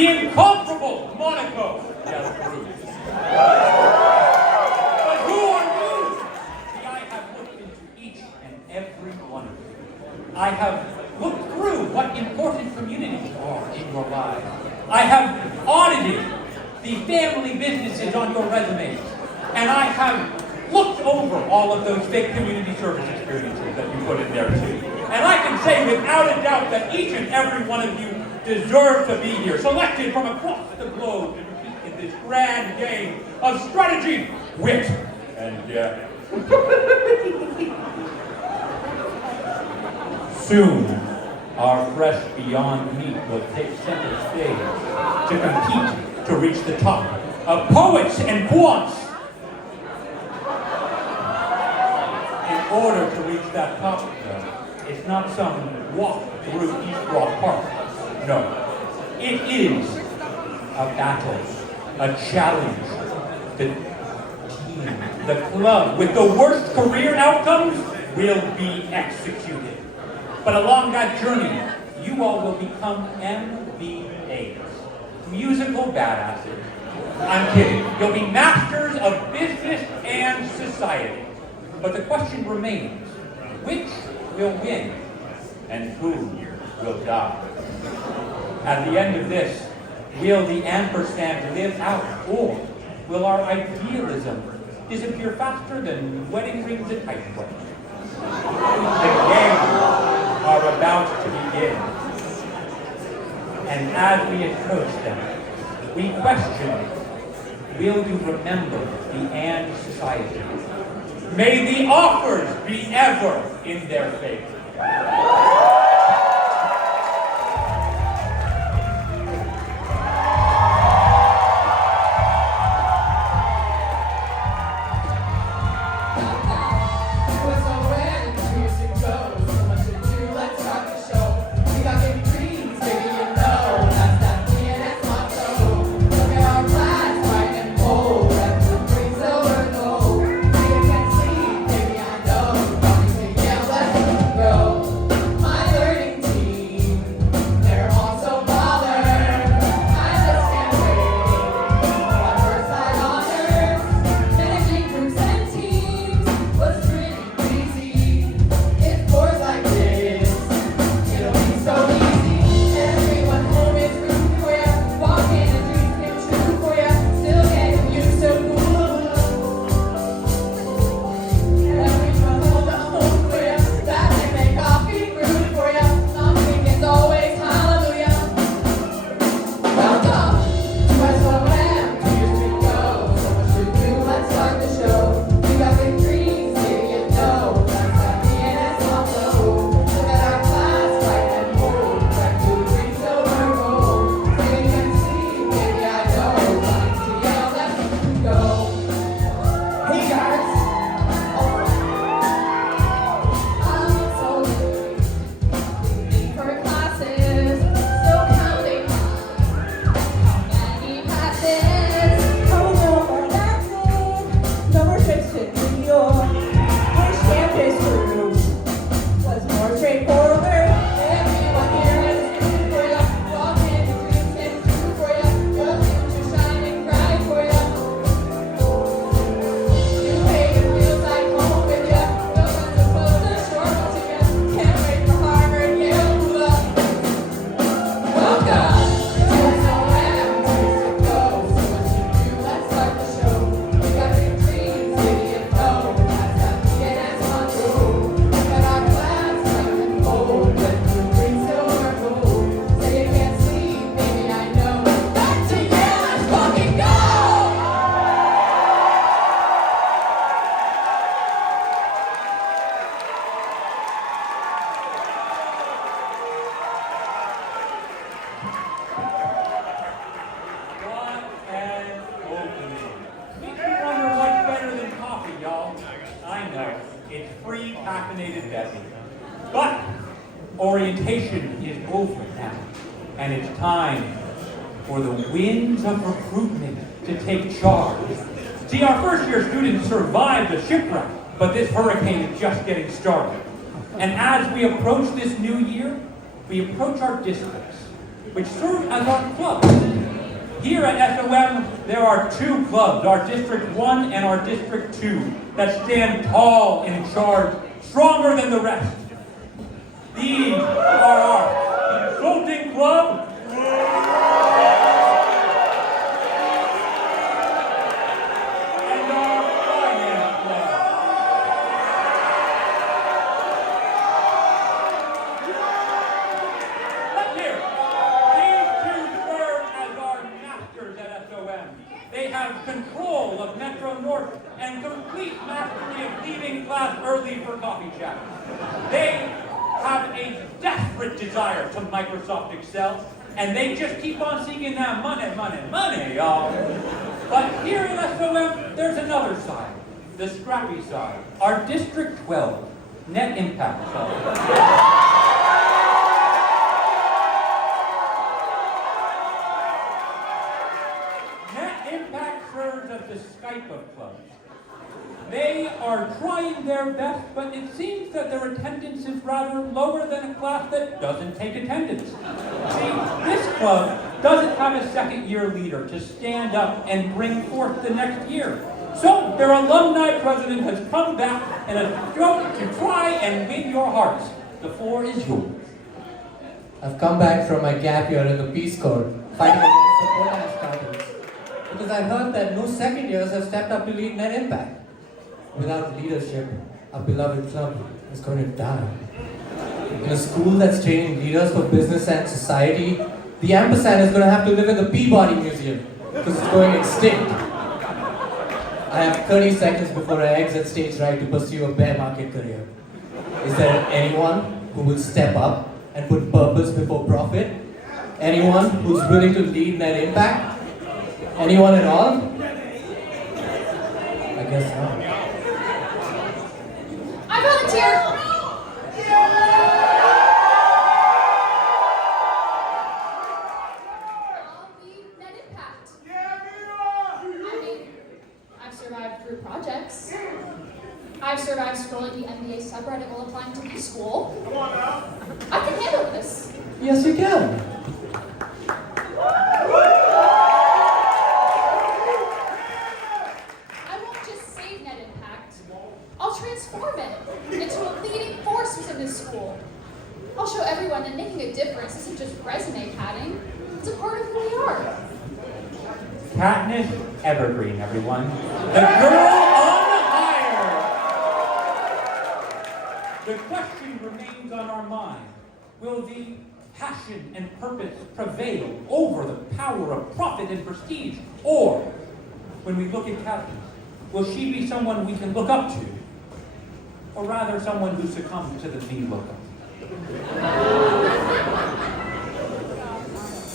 the incomparable Monaco. Yes, Bruce. But who are you? See, I have looked into each and every one of you. I have looked through what important communities are in your lives. I have audited the family businesses on your resumes. And I have looked over all of those fake community service experiences that you put in there too. And I can say without a doubt that each and every one of you deserve to be here, selected from across the globe to compete in this grand game of strategy, wit, and depth. Soon, our fresh Beyond Meat will take center stage to compete to reach the top of poets and quants. In order to reach that top, though, it's not some walk through East Rock Park. No, it is a battle, a challenge. The team, the club with the worst career outcomes will be executed. But along that journey, you all will become MBAs, musical badasses. I'm kidding. You'll be masters of business and society. But the question remains, which will win and who will die? At the end of this, will the ampersand live out, or will our idealism disappear faster than wedding rings at tight clothes? The games are about to begin. And as we approach them, we question, will you remember the And Society? May the offers be ever in their favor. But orientation is over now, and it's time for the winds of recruitment to take charge. See, our first-year students survived the shipwreck, but this hurricane is just getting started. And as we approach this new year, we approach our districts, which serve as our clubs Here at SOM, there are two clubs, our District 1 and our District 2, that stand tall in charge, stronger than the rest. These are our Consulting Club and our Finance Club. Let's hear it. These two serve as our masters at SOM. They have control of Metro North and complete mastery of leaving class early for coffee chat. They have a desperate desire to Microsoft Excel, and they just keep on seeking that money, money, money, y'all. But here at SOM, there's another side, the scrappy side, our District 12, net impact side. Net impact serves as the Skype of clubs. They are trying their best, but it seems that their attendance is rather lower than a class that doesn't take attendance. See, this club doesn't have a second-year leader to stand up and bring forth the next year. So their alumni president has come back and has come to try and win your hearts. The floor is yours. I've come back from my gap year in the Peace Corps, fighting against the potash cartels, because I heard that no second years have stepped up to lead net impact. Without leadership, our beloved club is going to die. In a school that's training leaders for business and society, the ampersand is going to have to live in the Peabody Museum because it's going extinct. I have 30 seconds before I exit stage right to pursue a bear market career. Is there anyone who will step up and put purpose before profit? Anyone who's willing to lead net impact? Anyone at all? I guess not. I volunteer. I'll be net impact. I mean, I've survived through projects. I've survived scrolling the NBA subreddit while applying to B-school. Come on now. I can handle this. Yes, you can. I won't just save net impact. I'll transform it into a leading force within this school. I'll show everyone that making a difference isn't just resume padding. It's a part of who we are. Katniss Evergreen, everyone. The girl on hire. The question remains on our mind. Will the passion and purpose prevail over the power of profit and prestige? Or, when we look at Katniss, will she be someone we can look up to? Or rather, someone who succumbed to the V-lookup?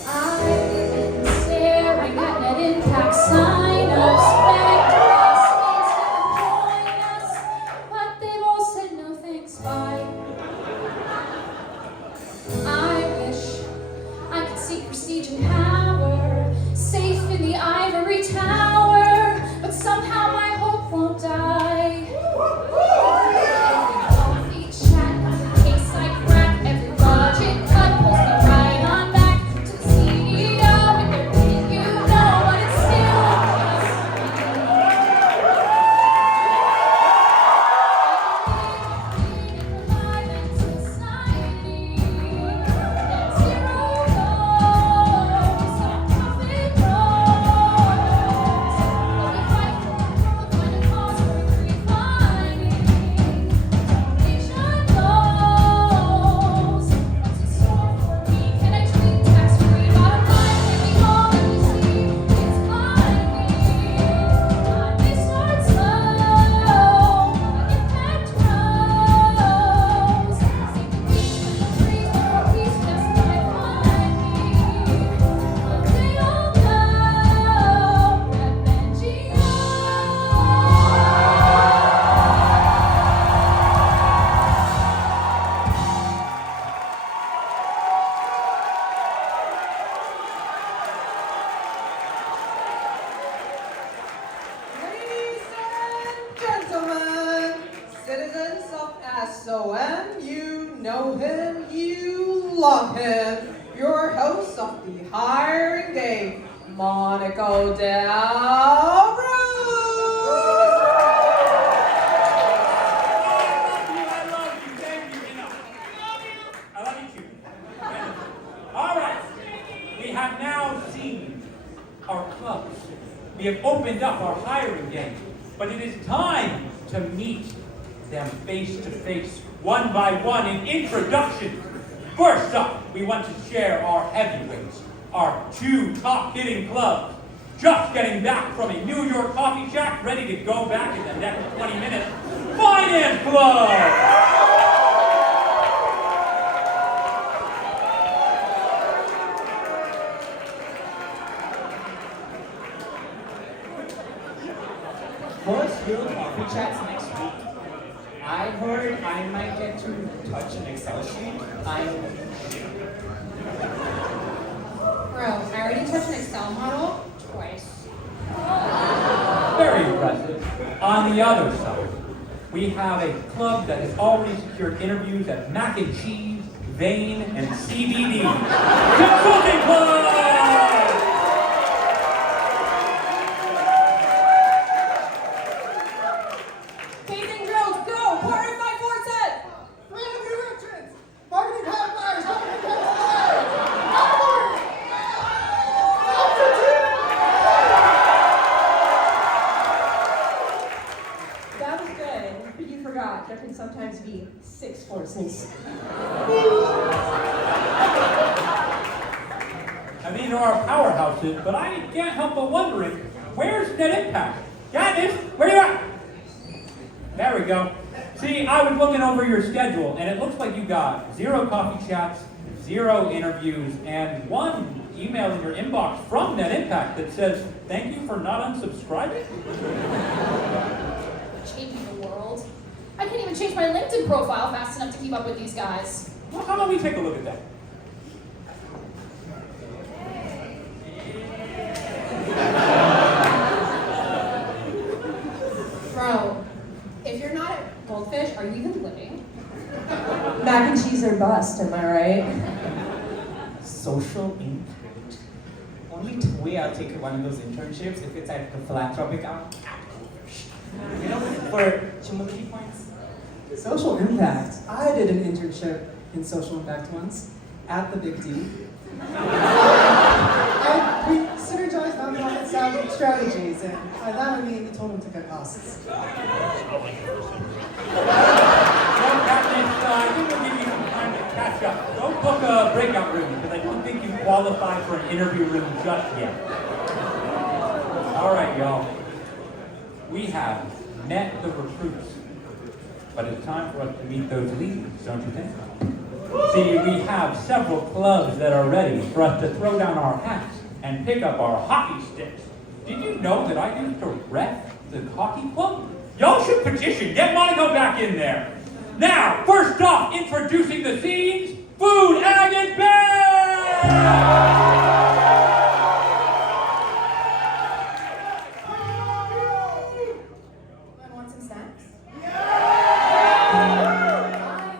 I've been staring at net impact sign of specters, join us, but they've all said no thanks, bye. I wish I could seek prestige and power, safe in the ivory tower, but somehow my hope won't die. SOM, you know him, you love him. Your host of the hiring game, Monaco Del Rose. I love you. Thank you. Enough. I love you too. All right. We have now seen our clubs. We have opened up our hiring game. But it is time to meet them face to face, one by one, in introductions. First up, we want to share our heavyweights, our two top-hitting clubs, just getting back from a New York coffee shack, ready to go back in the next 20 minutes. Finance Club! First Yale coffee chats next week. I heard I might get to touch an Excel sheet. Bro, I already touched an Excel model twice. Very impressive. On the other side, we have a club that has already secured interviews at Mac and Cheese, Vein, and CBD. Consulting Club! Casing drills, go! Partner 547! Random directions! Marketing headlines! Marketing headlines! That was good, but you forgot there can sometimes be 6 forces. I mean, there are powerhouses, but I can't help but wondering, where's Net Impact? Katniss, where you at? There we go. See, I was looking over your schedule, and it looks like you got 0 coffee chats, 0 interviews, and 1 email in your inbox from Net Impact that says, thank you for not unsubscribing? Changing the world. I can't even change my LinkedIn profile fast enough to keep up with these guys. Well, how about we take a look at that? Bro, if you're not at Goldfish, are you even living? Mac and cheese are bust, am I right? Social impact. Only way I'll take one of those internships if it's at the philanthropic out. You know, for humility points. Social impact. I did an internship in social impact once at the Big D. We synergized nonprofit strategies, and by that I mean we told them to cut costs. Well, Katniss, I think we'll give you some time to catch up. Don't book a breakout room, because I don't think you qualify for an interview room just yet. All right, y'all. We have met the recruits, but it's time for us to meet those leaders, don't you think? See, we have several clubs that are ready for us to throw down our hats and pick up our hockey sticks. Did you know that I used to rep the hockey club? Y'all should petition, get Monaco back in there. Now, first off, introducing the scenes, Food, Ag, and Bear! Want some snacks? I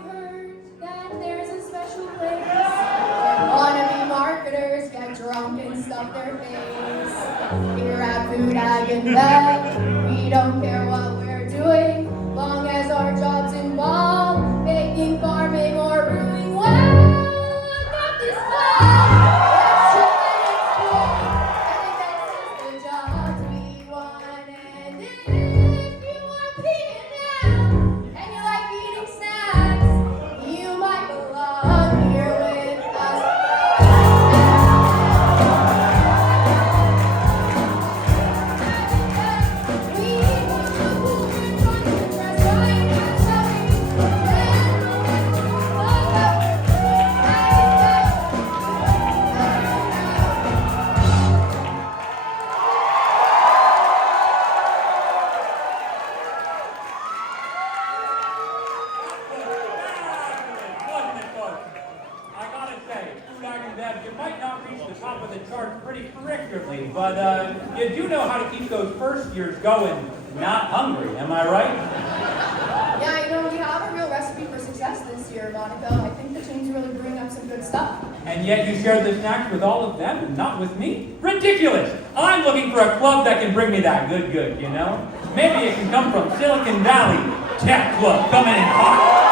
heard that there's a special place where wannabe marketers get drunk and stuff their face. Here at Food, Ag, and Vet, we don't care what we're doing, long as our jobs involve making, farming, or brewing well. I got this flag, let's try and explore, and that's just the jobs we want. And if you want peanut now, and you like eating snacks, you might belong here with us. Wasn't it fun? I gotta say, Food, Ag, and Bev, you might not reach the top of the charts pretty frequently, but you do know how to keep those first years going, not hungry, am I right? Yeah, we have a real recipe for success this year, Monica. I think the team's really bring up some good stuff. And yet you shared the snacks with all of them and not with me? Ridiculous! I'm looking for a club that can bring me that good, you know? Maybe it can come from Silicon Valley. Tech Club coming in hot.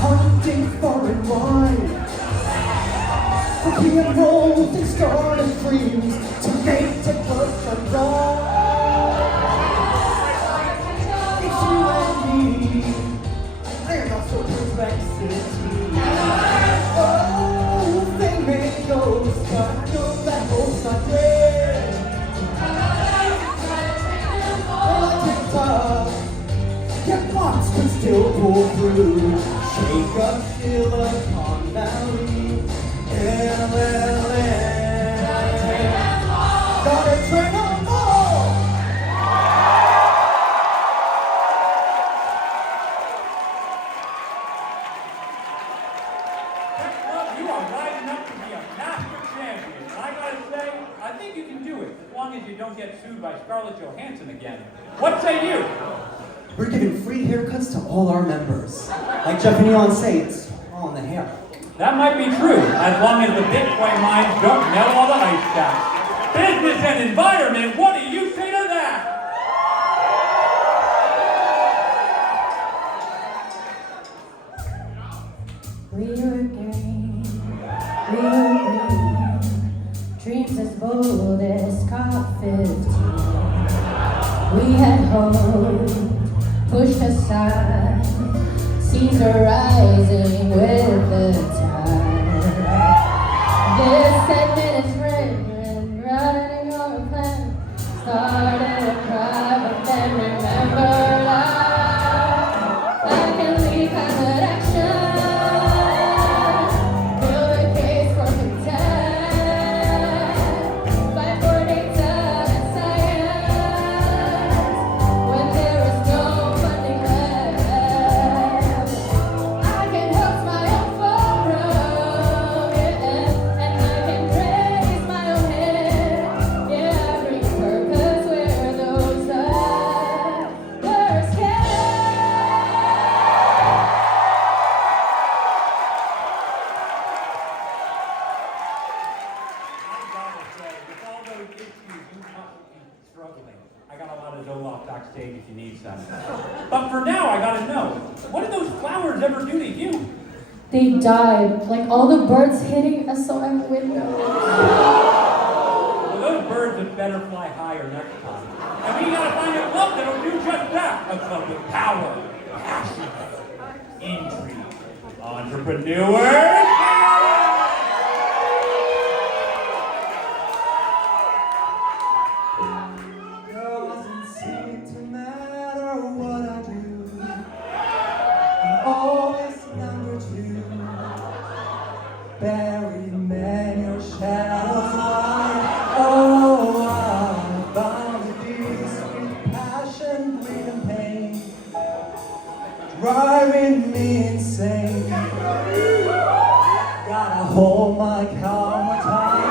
Hunting foreign wine, cooking and rolls and started dreams to make the club sunrise. It's you and me, and also complexity. Oh, they may go, but I know that hope's not dead. Well, I picked up, your thoughts can still pull through. Shake up Silicon Valley, LLM. Gotta train 'em all. Tech Club, you are rising up to be a master champion. And I gotta say, I think you can do it, as long as you don't get sued by Scarlett Johansson again. What say you? We're giving free haircuts to all our members. Like Jeff and Elon say, it's all in the hair. That might be true, as long as the Bitcoin mines don't melt all the ice caps. Business and environment, what do you say to that? We were green, dreams as bold as COP15. We had hope, pushed aside, seas are rising with the tide. This segment is written, writing on a plan, started a cry, but then remembered I can lead climate action, build a case for content, fight for data and science, when there is no funding left. I can host my own forum, yeah, and I can raise my own hand, yeah, I bring purpose where those others can. I gotta say, with all those issues, you must be struggling. I got a lot of Zoloft backstage if you need some. But for now, I gotta know, what did those flowers ever do to you? They died, like all the birds hitting SOM windows. Well, those birds had better fly higher next time. And we gotta find a club that'll do just that. A club with power, passion, intrigue, entrepreneurs. Doesn't seem to matter what I do. I'm always number two. Buried man, your shadow's mine. Oh, I'm bound to be sweet passion, greed and pain, driving me insane. Gotta hold my camera tight.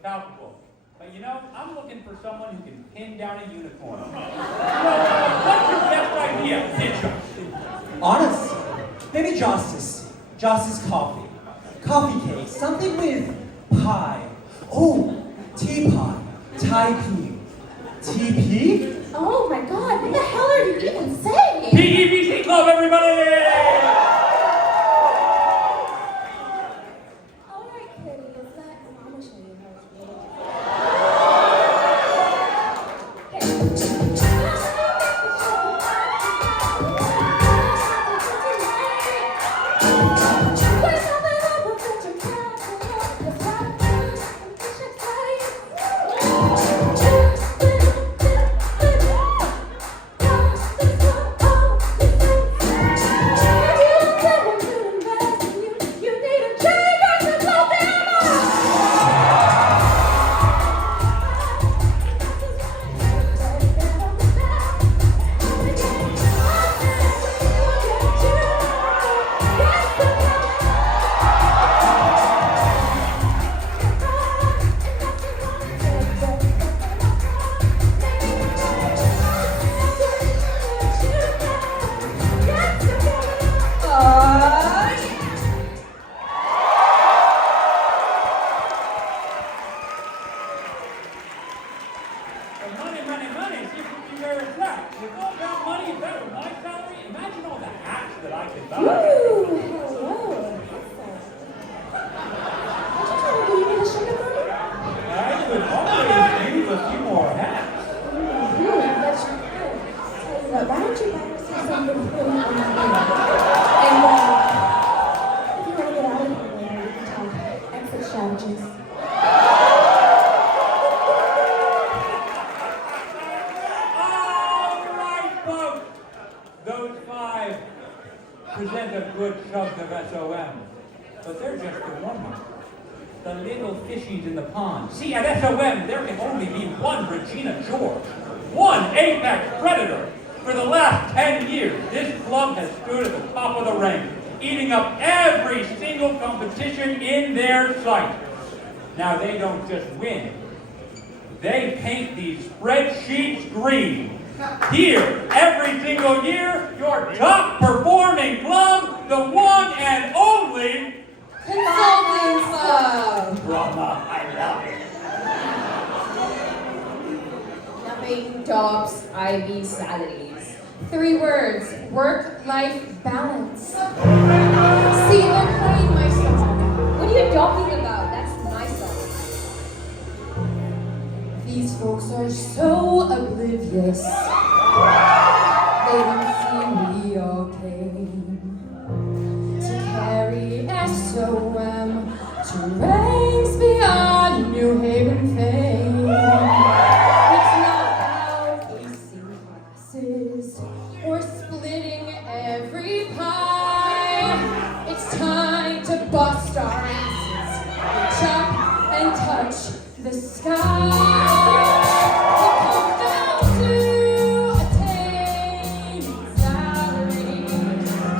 Palpable. But you know, I'm looking for someone who can pin down a unicorn. What's your best idea? Pitch us. Honest, maybe Justice. Justice coffee. Coffee cake. Something with pie. Oh, teapot. Taipei. TP? Oh my god, what the hell are you even saying? PEBC Club, everybody! Alright, Kitty, is that mama show you how to all got money better than my salary? Imagine all the hats that I could buy. Ooh, hello. Did you tell me you need a sugar mommy? I could always use a few more hats. That's true. Tell you what, why don't you buy yourself something pretty on my and if you want to get out of here later, we can talk exit strategies. All right, folks. Those 5 present a good chunk of SOM, but they're just the warm-up. The little fishies in the pond. See, at SOM, there can only be one Regina George, one apex predator. For the last 10 years, this club has stood at the top of the rank, eating up every single competition in their sight. Now, they don't just win. They paint these spreadsheets green. Here, every single year, your top performing club, the one and only Consulting Club. Brahma. I love it. Nothing tops Ivy salaries. 3 words, work-life balance. See, they're playing my song. What are you talking about? That's my song. These folks are so oblivious. They don't see we all came to carry SOM to ranks beyond New Haven fame. It's not about acing classes or splitting every pie. It's time to bust our asses, reach up and touch the sky. It comes down to attaining salary.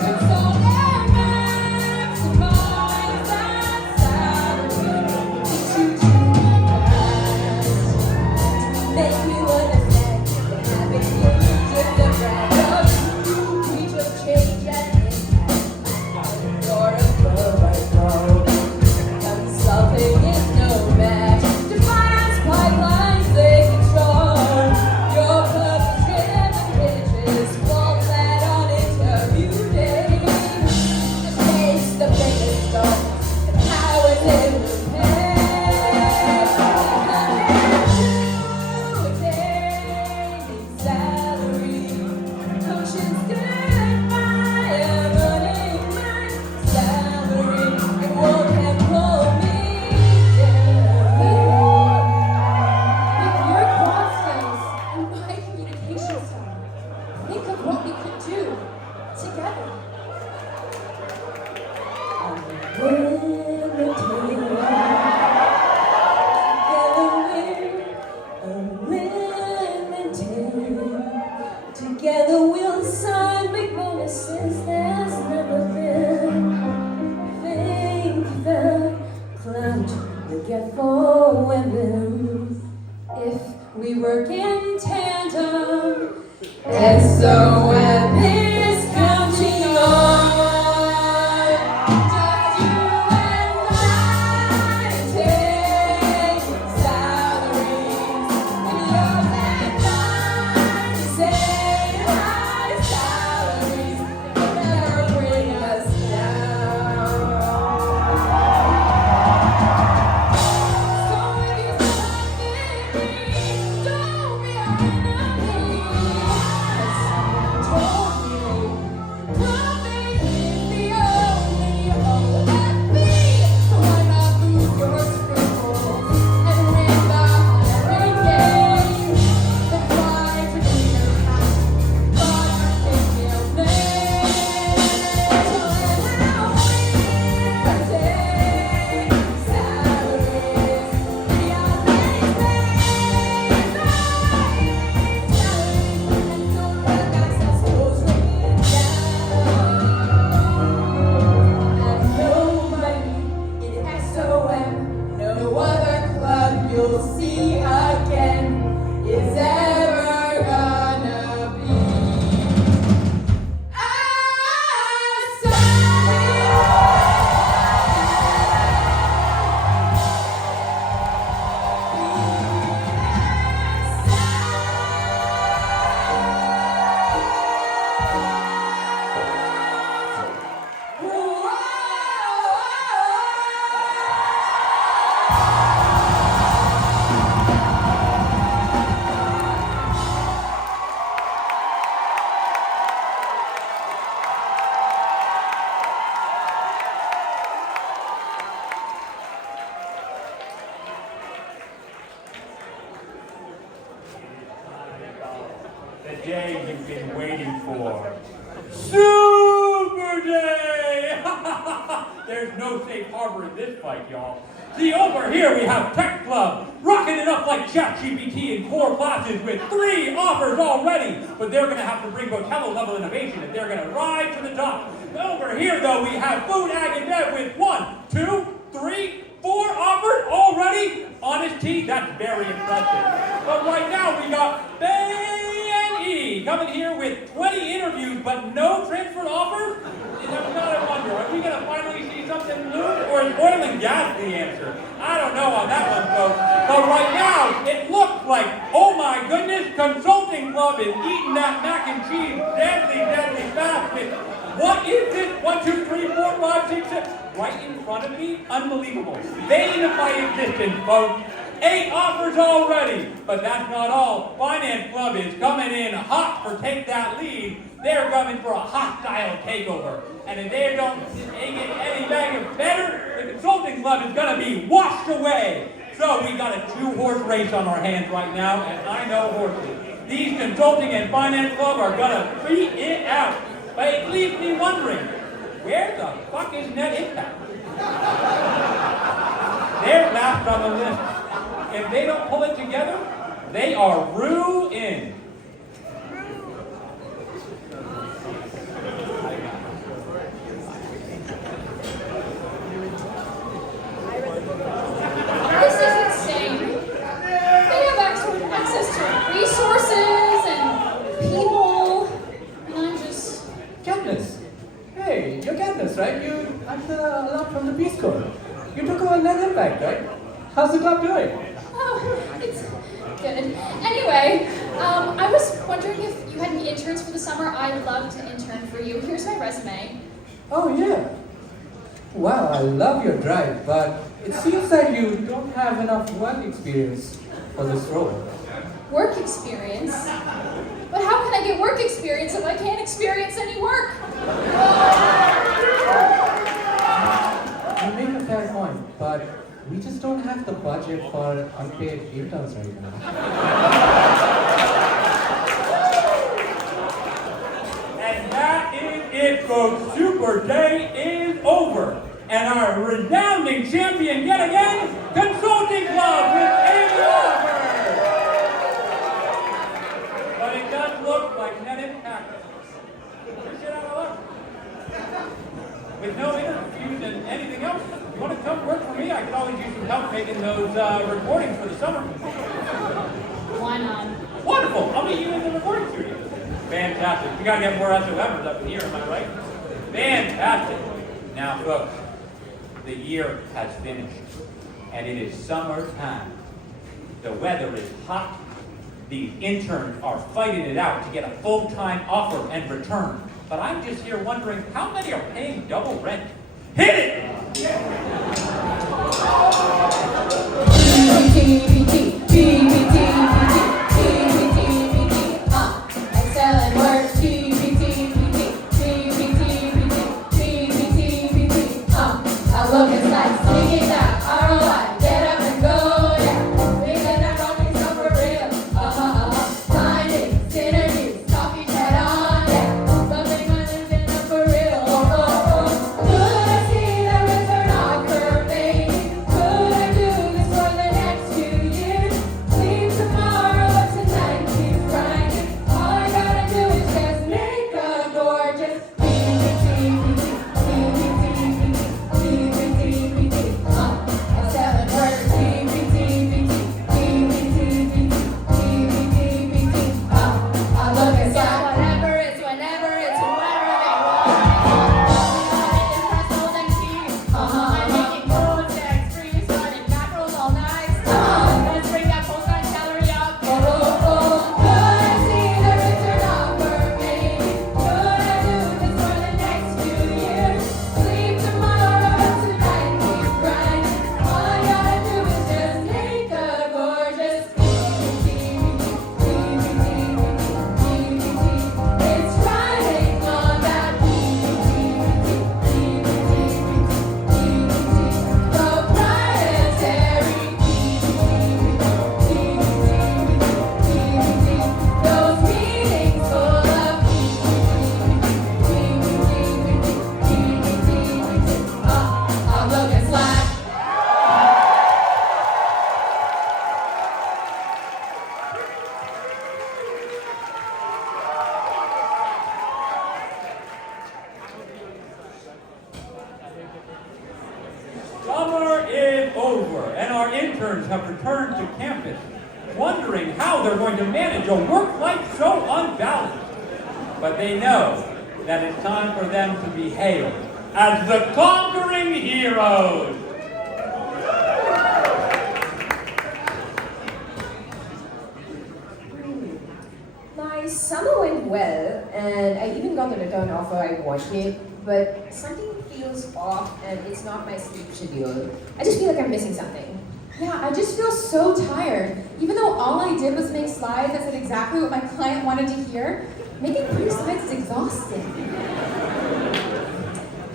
Consult and maximize that salary. Teach you to be fast. Make you understand that having you just a brand of reach of change and impact. You're above right now. Consulting is no match. Defines pipelines they control. Your club's driven pitches fall flat on interview day. Just taste the biggest stone. The powers in the pay. Attaining salary. Coaching stood by and running my salary. It won't have pulled me down. With your quad skills and my communication style, think of what we could do together. Together we'll sign big bonuses there's never been. Think the clout we get for women if we work in tandem. SOM is counting on just you and I. Taking salaries and yours and mine. Say high salaries will never bring us down. So if you stop thinking, don't be our enemy. day you've been waiting for. Super Day! There's no safe harbor in this fight, y'all. See, over here we have Tech Club, rocking it up like ChatGPT in core classes with 3 offers already. But they're going to have to bring Botello level innovation if they're going to rise to the top. Over here, though, we have Food Ag and Dev with 1, 2, 3, 4 offers already. Honest T, that's very impressive. But right now we got Bay and E coming here with 20 interviews but no transfer offers. I've got to wonder, are we going to finally see something new, or is oil and gas the answer? I don't know on that one, folks. But right now, it looks like, oh my goodness, Consulting Club is eating that mac and cheese deadly fast. What is this? 1, 2, 3, 4, 5, 6, 7. Right in front of me? Unbelievable. Vein of my existence, folks. 8 offers already. But that's not all. Finance Club is coming in hot for Take That Lead. They're coming for a hostile takeover. And if they don't get any better, the Consulting Club is going to be washed away. So we got a 2-horse race on our hands right now, and I know horses. These Consulting and Finance Club are going to beat it out. But it leaves me wondering, where the fuck is Net Impact? They're last on the list. If they don't pull it together, they are ruined. This is insane. They have access to resources and people, and I'm just... Katniss. Hey, you're Katniss, right? You act a lot from the Peace Corps. You took over Net Impact, right? How's the club doing? Oh, it's good. Anyway, I was wondering if you had any interns for the summer. I'd love to intern for you. Here's my resume. Oh, yeah. Wow, I love your drive, but it seems that you don't have enough work experience for this role. Work experience? But how can I get work experience if I can't experience any work? You make a fair point, but we just don't have the budget for unpaid interns right now. And that is it, folks. Super Day is over. And our resounding champion yet again, Consulting Club with 80 offers. But it does look like Net Impact. You're shit out of luck. With no interviews and anything else, you want to come work for me? I could always use some help making those recordings for the summer. Why not? Wonderful! I'll meet you in the recording studio. Fantastic. We gotta get more SOMers up in here, am I right? Fantastic. Now, folks, the year has finished, and it is summertime. The weather is hot. The interns are fighting it out to get a full-time offer and return. But I'm just here wondering, how many are paying double rent? Hit it! Excel and Word, outlook and slides, dig it out, ROI, get up and go, yeah. We got that wrong, it's not for real, finding synergies, coffee chat on, yeah. Something wasn't enough for real, Could I see the return on curve, baby? Could I do this for the next 2 years? Sleep tomorrow. interns have returned to campus, wondering how they're going to manage a work life so unbalanced. But they know that it's time for them to be hailed as the conquering heroes. My summer went well, and I even got the return offer I wanted, but something feels off and it's not my sleep schedule. I just feel like I'm missing something. Yeah, I just feel so tired. Even though all I did was make slides that said exactly what my client wanted to hear, making pretty slides is exhausting.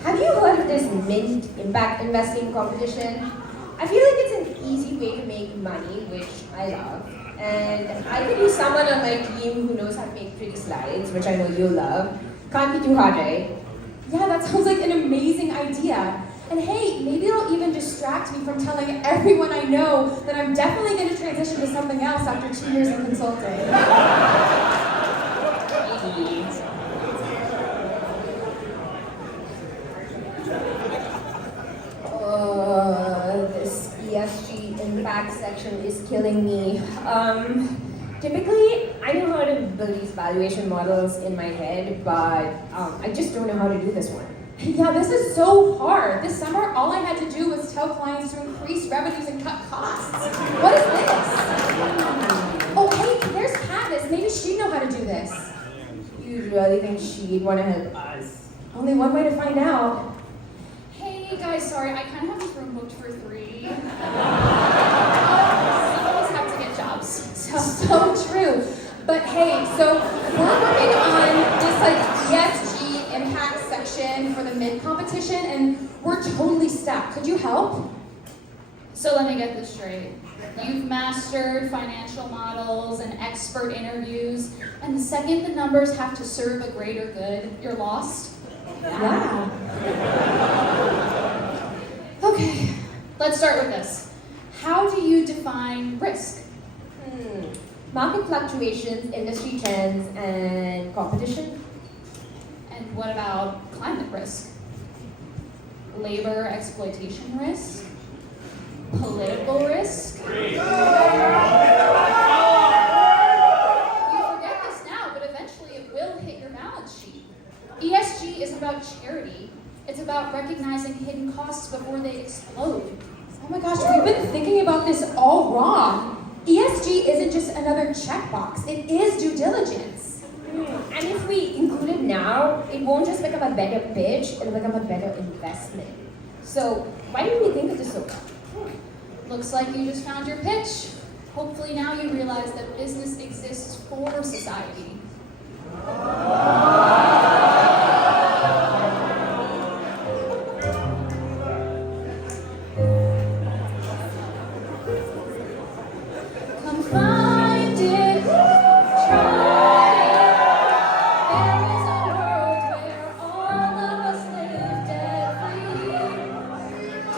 Have you heard of this Mint impact investing competition? I feel like it's an easy way to make money, which I love. And I could use someone on my team who knows how to make pretty slides, which I know you love. Can't be too hard, right? Yeah, that sounds like an amazing idea. And hey, maybe it'll even distract me from telling everyone I know that I'm definitely going to transition to something else after 2 years in consulting. This ESG impact section is killing me. Typically, I know how to build these valuation models in my head, but I just don't know how to do this one. Yeah, this is so hard. This summer, all I had to do was tell clients to increase revenues and cut costs. What is this? Oh, hey, there's Katniss. Maybe she'd know how to do this. You really think she'd want to help us? Only one way to find out. Hey guys, sorry, I kind of have this room booked for 3. Some of us have to get jobs. So true. But hey, so we're working on this ESG impact section for the mid competition, and we're totally stuck. Could you help? So let me get this straight. You've mastered financial models and expert interviews, and the second the numbers have to serve a greater good, you're lost? Yeah. Okay, let's start with this. How do you define risk? Market fluctuations, industry trends, and competition. And what about climate risk? Labor exploitation risk? Political risk? You forget this now, but eventually it will hit your balance sheet. ESG isn't about charity. It's about recognizing hidden costs before they explode. Oh my gosh, we've been thinking about this all wrong. ESG isn't just another checkbox, it is due diligence. And if we include it now, it won't just become a better pitch, it'll become a better investment. So why didn't we think of this so far? Looks like you just found your pitch. Hopefully now you realize that business exists for society. Come find it, try it. There is a world where all of us live debt-free,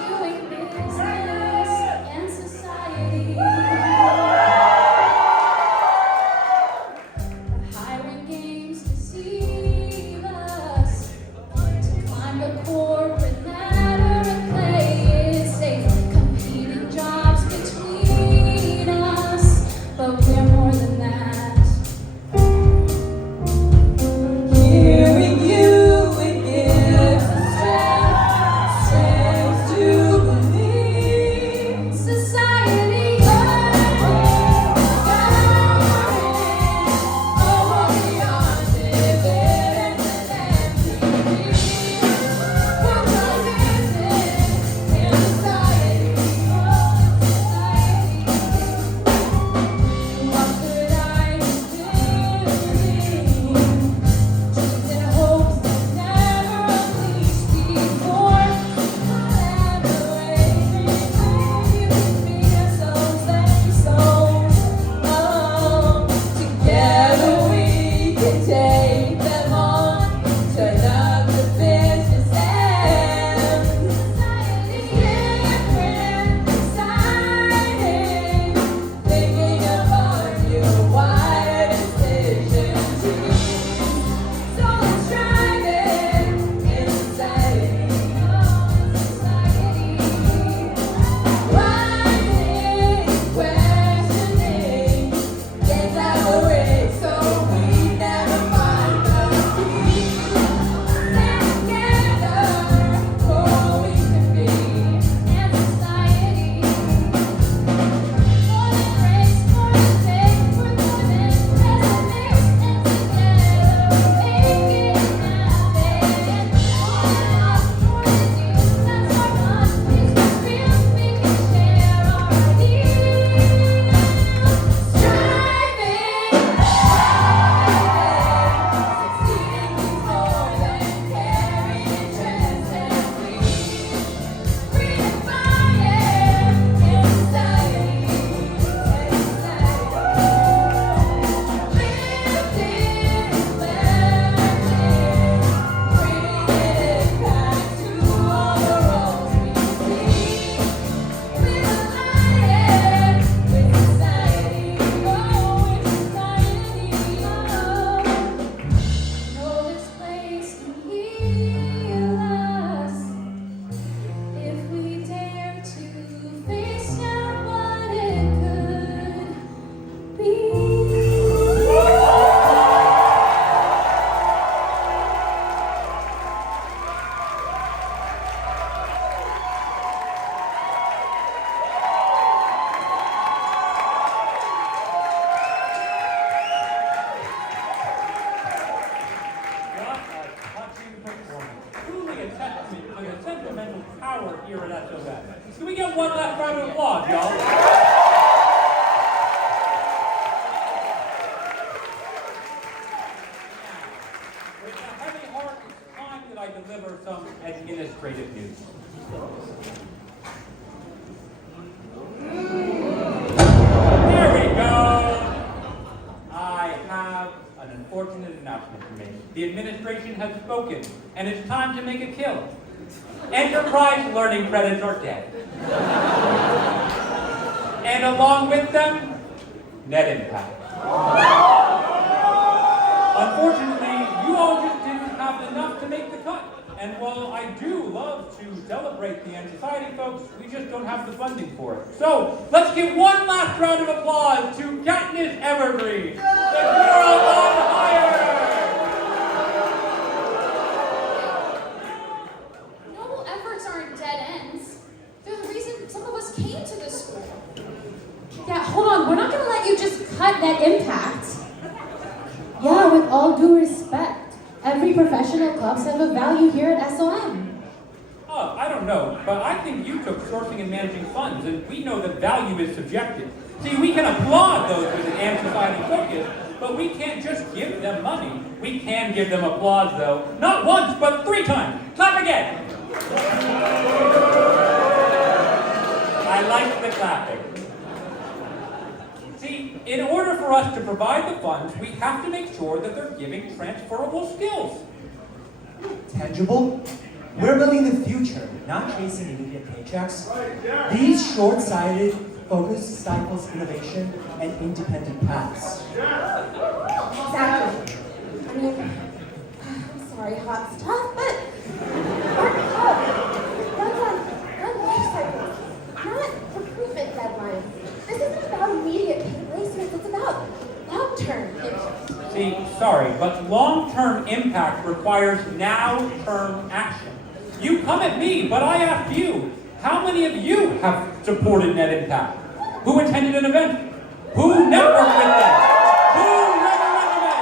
doing business and society. The hiring games deceive us. To climb the corporate ladder and play it safe, competing jobs between us, but we're more than that. Hearing you, it gives us strength to believe. Society earning, skyrocketing, Oh, beyond dividends and MPP. we're rising In society, what could I be doing? choosing hopes that never unleashed before. Collaborating, we can be ourselves and so. Together we can take them on, turn up the business end. Society's different, exciting, thinking of our new wide decision trees. So let's drive it in society, Riding here at SOM. Can we get one last round of applause, y'all? With a heavy heart, it's time that I deliver some administrative news. There we go. I have an unfortunate announcement to make. The administration has spoken, and it's time to make a kill. Enterprise learning credits are dead. And along with them, net impact. Unfortunately, you all just didn't have enough to make the cut. And while I do love to celebrate the End Society folks, we just don't have the funding for it. So, let's give one last round of applause to Katniss Evergreen, the girl on hire! Noble efforts aren't dead ends. They're the reason some of us came to this school. Yeah, hold on. We're not going to let you just cut net impact. Yeah, with all due respect. Every professional clubs have a value here at SOM. Oh, I don't know, but I think you took sourcing and managing funds, and we know that value is subjective. See, we can applaud those with an End Society focus, but we can't just give them money. We can give them applause, though. Not once, but 3 times. Clap again! I like the clapping. See, in order for us to provide the funds, we have to make sure that they're giving transferable skills. Tangible? We're building the future, not chasing immediate paychecks. These short-sighted focus stifles innovation and independent paths. Exactly. I mean, I'm sorry, hot stuff, but our club runs on life cycles, not recruitment deadlines. This isn't about immediate pay placements, it's about long-term impact. See, sorry, but long-term impact requires now-term action. You come at me, but I asked you, how many of you have supported Net Impact? Who attended an event? Who networked with them? Who read a resume?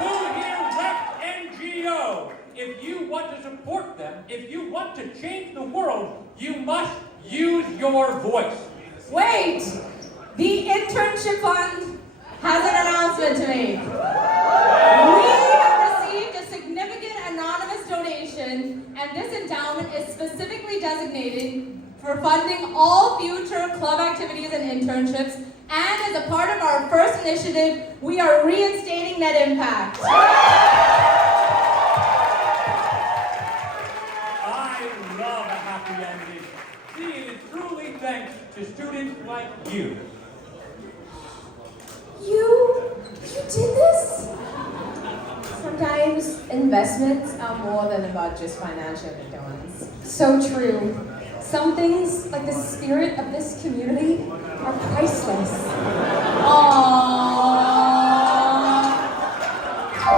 Who here repped NGO? If you want to support them, if you want to change the world, you must use your voice. Wait! The internship fund has an announcement to make. We have received a significant anonymous donation, and this endowment is specifically designated for funding all future club activities and internships, and as a part of our first initiative, we are reinstating Net Impact. I love a happy ending. See, it is truly thanks to students like you. You did this? Sometimes investments are more than about just financial returns. So true. Some things, like the spirit of this community, are priceless. Aww. Ooh.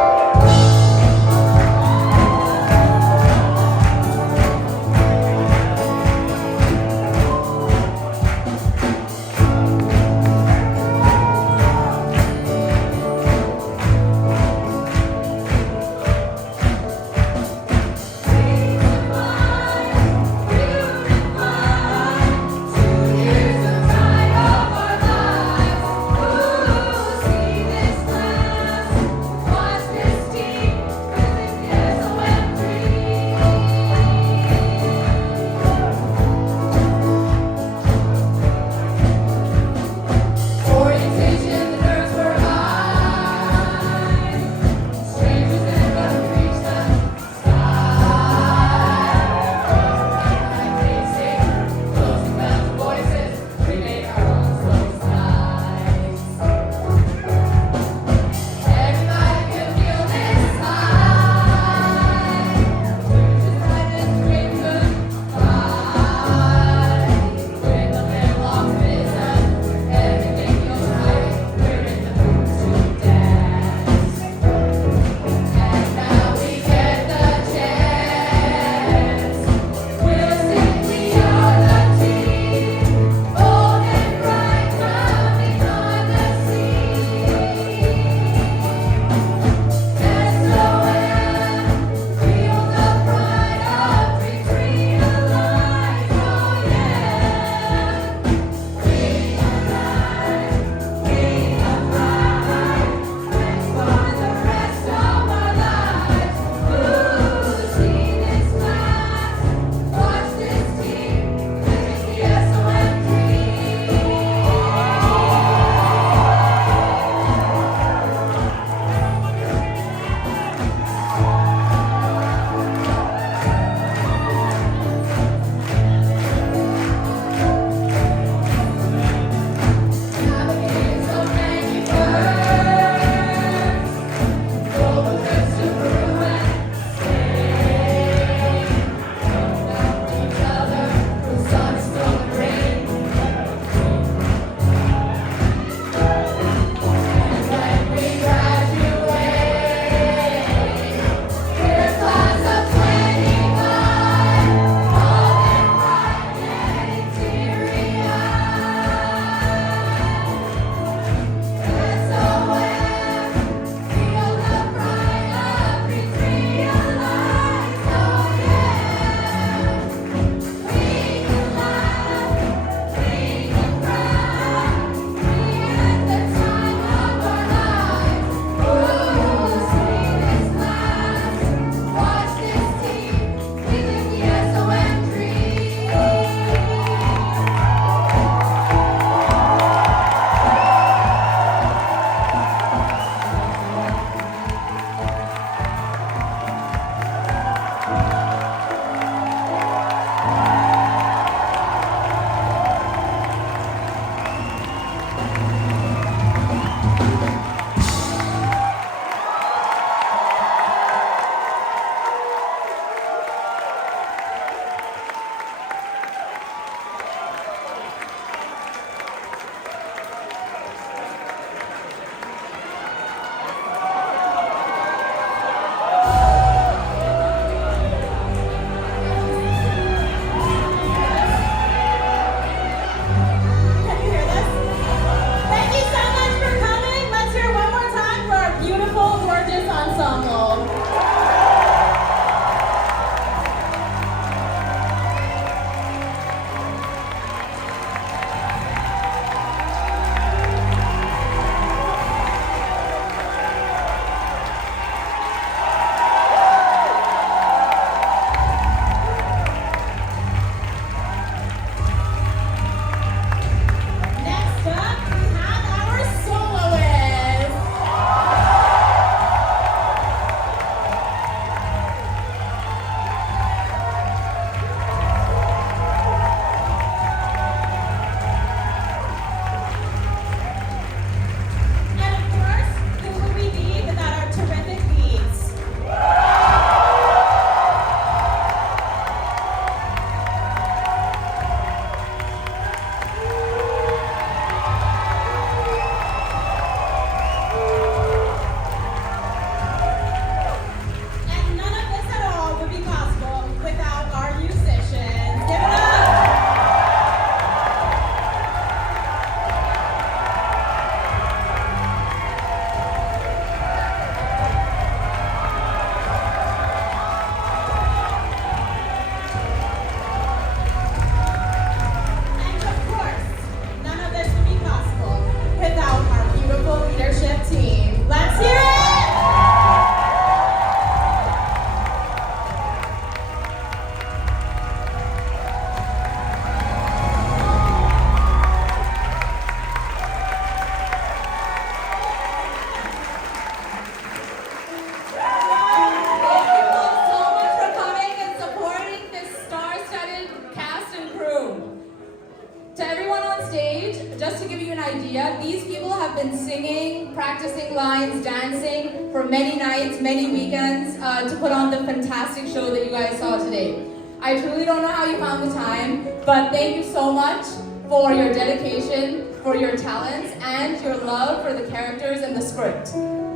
lines, dancing for many nights, many weekends to put on the fantastic show that you guys saw today. I truly don't know how you found the time, but thank you so much for your dedication, for your talents, and your love for the characters and the script.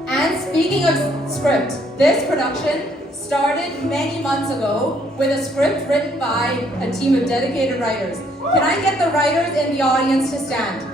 And speaking of script, this production started many months ago with a script written by a team of dedicated writers. Can I get the writers in the audience to stand?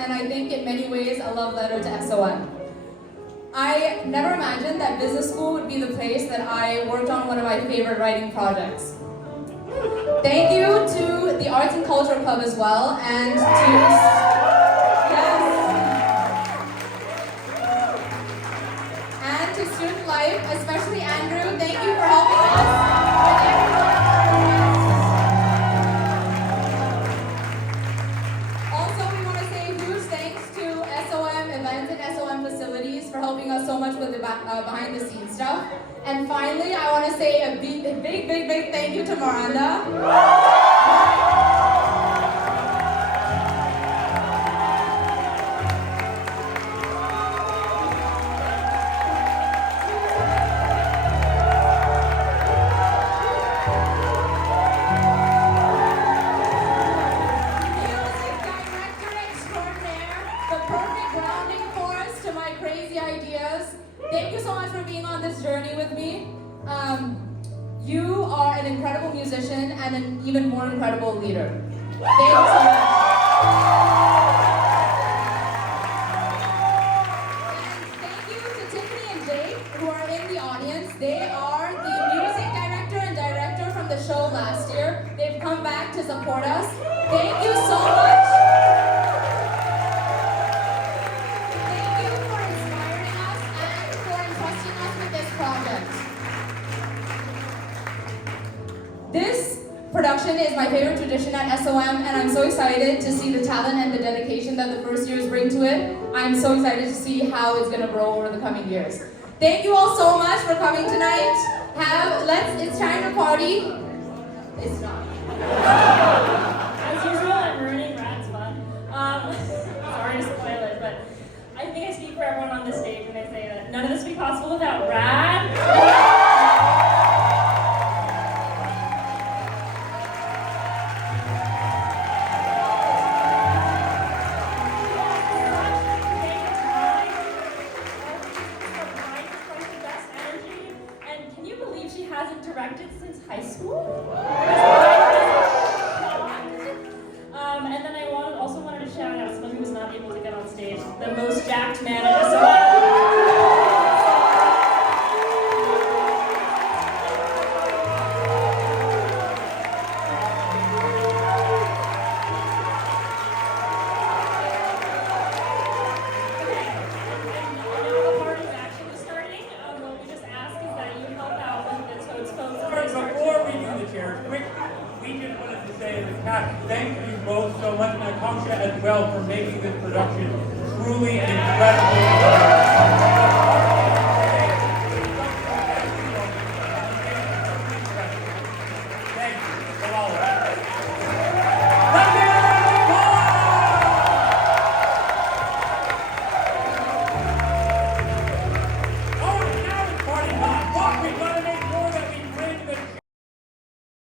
And I think in many ways a love letter to SOM. I never imagined that business school would be the place that I worked on one of my favorite writing projects. Thank you to the Arts and Culture Club as well, and to and to Student Life, especially Andrew. Thank you for helping us with every one of our events. Also, we want to say huge thanks to SOM Events and SOM Facilities for helping us so much with the behind the scenes stuff. And finally, I want to say a big thank you to Miranda. Thank you so much for being on this journey with me. You are an incredible musician and an even more incredible leader. Thank you so much. And thank you to Tiffany and Jake, who are in the audience. They are the music director and director from the show last year. They've come back to support us. Thank you so much. This production is my favorite tradition at SOM, and I'm so excited to see the talent and the dedication that the first years bring to it. I'm so excited to see how it's going to grow over the coming years. Thank you all so much for coming tonight. It's time to party. It's not. As usual, I'm ruining Rad's fun. Sorry to spoil it, but I think I speak for everyone on this stage when I say that none of this would be possible without Rad. Hasn't directed since high school. And then I also wanted to shout out someone who was not able to get on stage, the most jacked man at SOM. Thank you both so much, and Akanksha as well, for making this production truly an incredible.